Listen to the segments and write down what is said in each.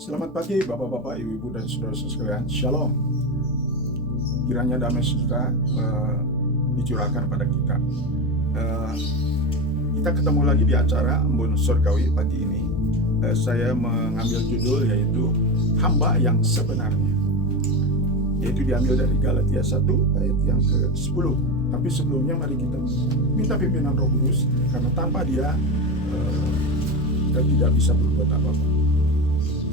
Selamat pagi Bapak-bapak, Ibu-ibu dan saudara-saudara sekalian. Shalom. Kiranya damai sejahtera dicurahkan pada kita. Eh, kita ketemu lagi di acara Embun Surgawi pagi ini. Saya mengambil judul yaitu Hamba yang Sebenarnya. Yaitu diambil dari Galatia 1 ayat yang ke-10. Tapi sebelumnya mari kita minta pimpinan Roh Kudus, karena tanpa Dia kita tidak bisa berbuat apa-apa.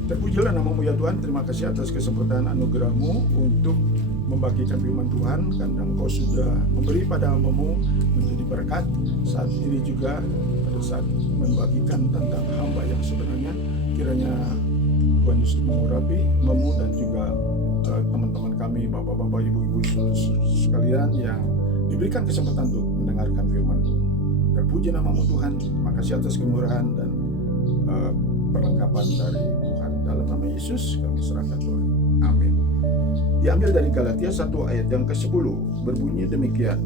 Terpujilah namamu ya Tuhan, terima kasih atas kesempatan anugerah-Mu untuk membagikan firman Tuhan, karena Engkau sudah memberi pada hamba-Mu menjadi berkat. Saat ini juga pada saat membagikan tentang hamba yang sebenarnya, kiranya Tuhan Yesus mengurapi hamba-Mu dan juga teman-teman kami, bapak-bapak, ibu-ibu sekalian yang diberikan kesempatan untuk mendengarkan firman ini. Terpuji namamu Tuhan, terima kasih atas kemurahan dan perlengkapan dari Tuhan. Dalam nama Yesus kami serahkan Tuhan. Amin. Diambil dari Galatia 1 ayat yang ke-10, berbunyi demikian.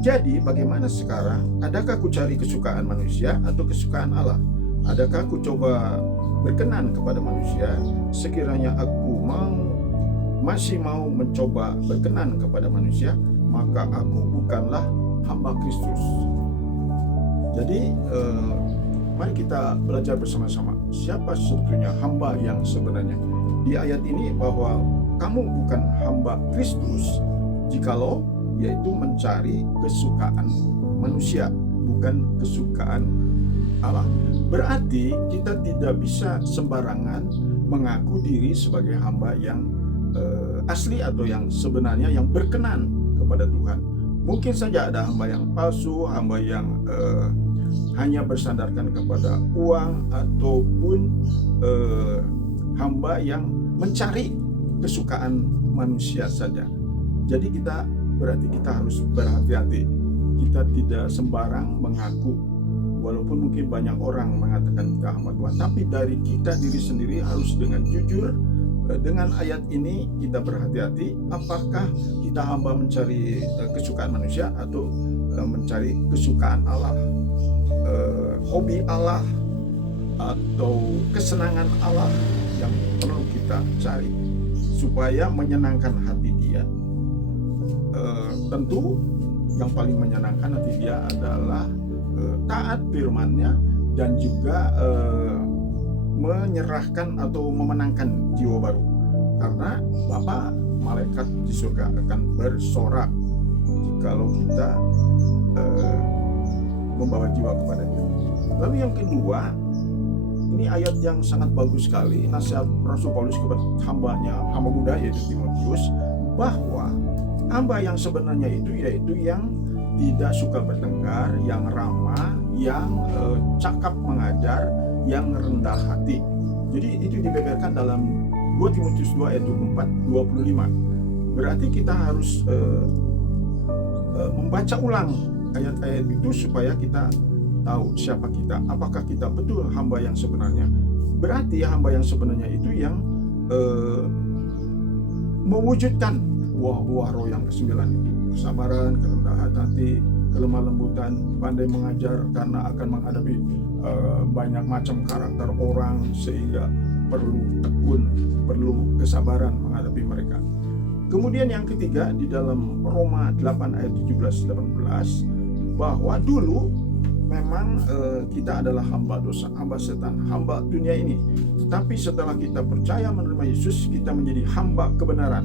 Jadi bagaimana sekarang? Adakah ku cari kesukaan manusia atau kesukaan Allah? Adakah ku coba berkenan kepada manusia? Sekiranya aku masih mau mencoba berkenan kepada manusia, maka aku bukanlah hamba Kristus. Jadi mari kita belajar bersama-sama siapa sebetulnya hamba yang sebenarnya. Di ayat ini bahwa kamu bukan hamba Kristus jikalau yaitu mencari kesukaan manusia, bukan kesukaan Allah. Berarti kita tidak bisa sembarangan mengaku diri sebagai hamba yang asli atau yang sebenarnya, yang berkenan kepada Tuhan. Mungkin saja ada hamba yang palsu, hamba yang hanya bersandarkan kepada uang, ataupun hamba yang mencari kesukaan manusia saja. Jadi berarti kita harus berhati-hati. Kita tidak sembarang mengaku, walaupun mungkin banyak orang mengatakan kita hamba Tuhan, tapi dari kita diri sendiri harus dengan jujur. Dengan ayat ini kita berhati-hati, apakah kita hamba mencari kesukaan manusia atau mencari kesukaan Allah, hobi Allah, atau kesenangan Allah yang perlu kita cari supaya menyenangkan hati Dia. Tentu yang paling menyenangkan hati Dia adalah taat firman-Nya dan juga menyerahkan atau memenangkan jiwa baru, karena Bapa malaikat di surga akan bersorak jikalau kita membawa jiwa kepadanya. Lalu yang kedua, ini ayat yang sangat bagus sekali, nasihat Rasul Paulus kepada hamba muda yaitu Timotius, bahwa hamba yang sebenarnya itu yaitu yang tidak suka bertengkar, yang ramah, yang cakap mengajar, yang rendah hati. Jadi itu dibeberkan dalam 2 Timotius 2 ayat 24-25. Berarti kita harus membaca ulang ayat-ayat itu supaya kita tahu siapa kita. Apakah kita betul hamba yang sebenarnya? Berarti hamba yang sebenarnya itu yang mewujudkan buah-buah roh yang ke-9 itu. Kesabaran, kerendahan hati, kelemah lembutan, pandai mengajar, karena akan menghadapi banyak macam karakter orang, sehingga perlu tekun, perlu kesabaran menghadapi mereka. Kemudian yang ketiga di dalam Roma 8 ayat 17-18, bahwa dulu memang kita adalah hamba dosa, hamba setan, hamba dunia ini. Tetapi setelah kita percaya menerima Yesus, kita menjadi hamba kebenaran.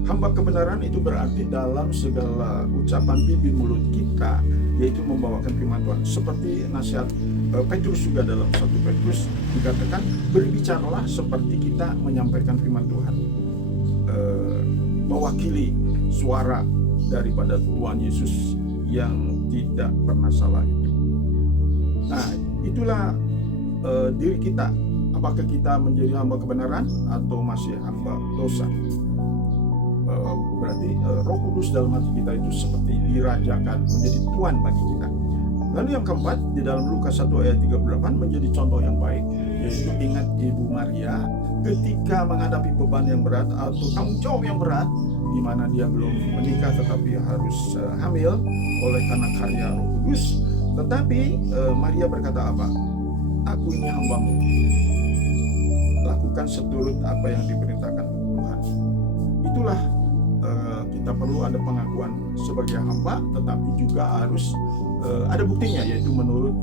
Hamba kebenaran itu berarti dalam segala ucapan bibir mulut kita, yaitu membawakan firman Tuhan. Seperti nasihat Petrus juga dalam 1 Petrus dikatakan, berbicaralah seperti kita menyampaikan firman Tuhan, mewakili suara daripada Tuhan Yesus yang tidak pernah salah itu. Nah, itulah diri kita. Apakah kita menjadi hamba kebenaran atau masih hamba dosa? Berarti Roh Kudus dalam hati kita itu seperti dirajakan, menjadi Tuhan bagi kita. Lalu yang keempat, di dalam Lukas 1 ayat 38 menjadi contoh yang baik, yaitu ingat Ibu Maria ketika menghadapi beban yang berat atau tanggung jawab yang berat, di mana dia belum menikah tetapi harus hamil oleh karena karya Roh Kudus. Tetapi Maria berkata apa? Aku ini hamba-Mu. lakukan seturut apa yang diperintahkan Tuhan. Itulah kita perlu ada pengakuan sebagai hamba, tetapi juga harus ada buktinya, yaitu menurut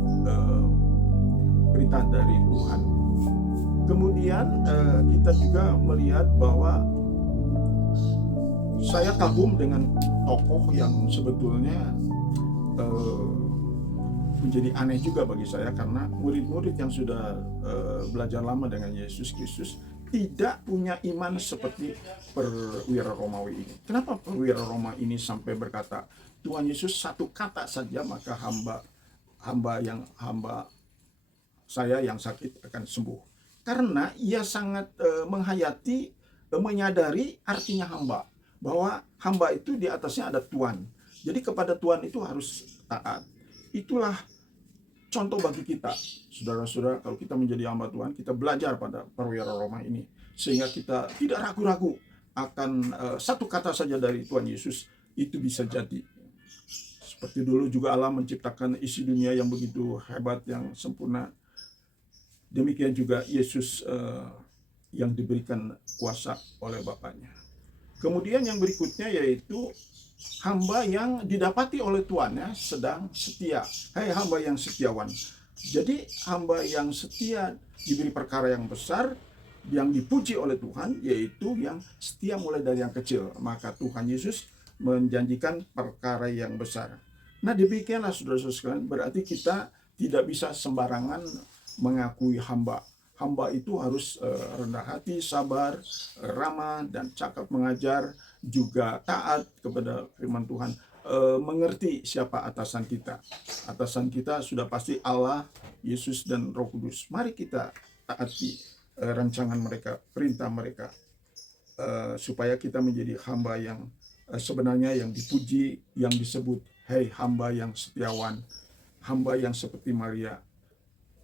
perintah dari Tuhan. Kemudian kita juga melihat bahwa saya kagum dengan tokoh yang sebetulnya menjadi aneh juga bagi saya, karena murid-murid yang sudah belajar lama dengan Yesus Kristus tidak punya iman seperti perwira Romawi ini. Kenapa perwira Roma ini sampai berkata, Tuhan Yesus satu kata saja maka hamba saya yang sakit akan sembuh. Karena ia sangat menghayati, menyadari artinya hamba, bahwa hamba itu di atasnya ada Tuhan. Jadi kepada Tuhan itu harus taat. Itulah contoh bagi kita, saudara-saudara. Kalau kita menjadi hamba Tuhan, kita belajar pada perwira Roma ini, sehingga kita tidak ragu-ragu akan satu kata saja dari Tuhan Yesus itu bisa jadi. Seperti dulu juga Allah menciptakan isi dunia yang begitu hebat, yang sempurna. Demikian juga Yesus yang diberikan kuasa oleh Bapaknya. Kemudian yang berikutnya yaitu hamba yang didapati oleh tuannya sedang setia. Hai hamba yang setiawan. Jadi hamba yang setia diberi perkara yang besar, yang dipuji oleh Tuhan, yaitu yang setia mulai dari yang kecil. Maka Tuhan Yesus menjanjikan perkara yang besar. Nah demikianlah saudara-saudara sekalian, berarti kita tidak bisa sembarangan mengakui hamba. Hamba itu harus rendah hati, sabar, ramah, dan cakap mengajar, juga taat kepada firman Tuhan, mengerti siapa atasan kita. Atasan kita sudah pasti Allah, Yesus, dan Roh Kudus. Mari kita taati rancangan mereka, perintah mereka, supaya kita menjadi hamba yang sebenarnya yang dipuji, yang disebut, hei hamba yang setiawan, hamba yang seperti Maria,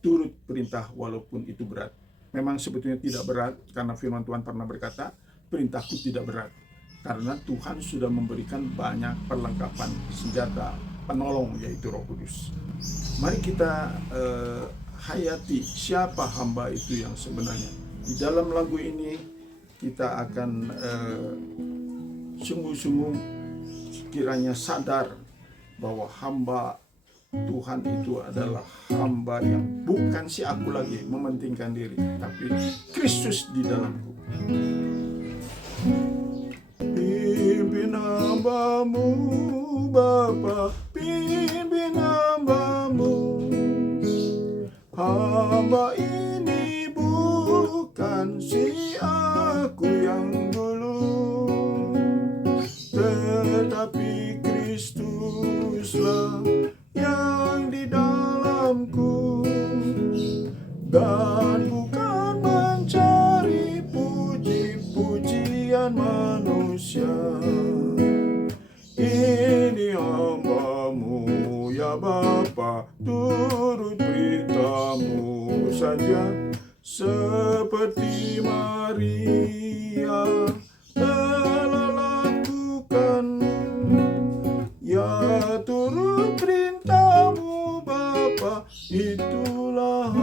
turut perintah walaupun itu berat. Memang sebetulnya tidak berat, karena firman Tuhan pernah berkata, perintahku tidak berat, karena Tuhan sudah memberikan banyak perlengkapan senjata penolong, yaitu Roh Kudus. Mari kita hayati siapa hamba itu yang sebenarnya. Di dalam lagu ini kita akan sungguh-sungguh kiranya sadar bahwa hamba Tuhan itu adalah hamba yang bukan si aku lagi mementingkan diri, tapi Kristus di dalamku. Pimpin hambamu Bapa, pimpin hambamu. Hamba ini bukan si aku yang dulu, tetapi Kristuslah yang di dalamku, dan bukan mencari puji-pujian manusia. Ini hambamu ya Bapa, turut beritamu saja, seperti Maria telah lakukan. Ya turut perintahmu Bapa, itulah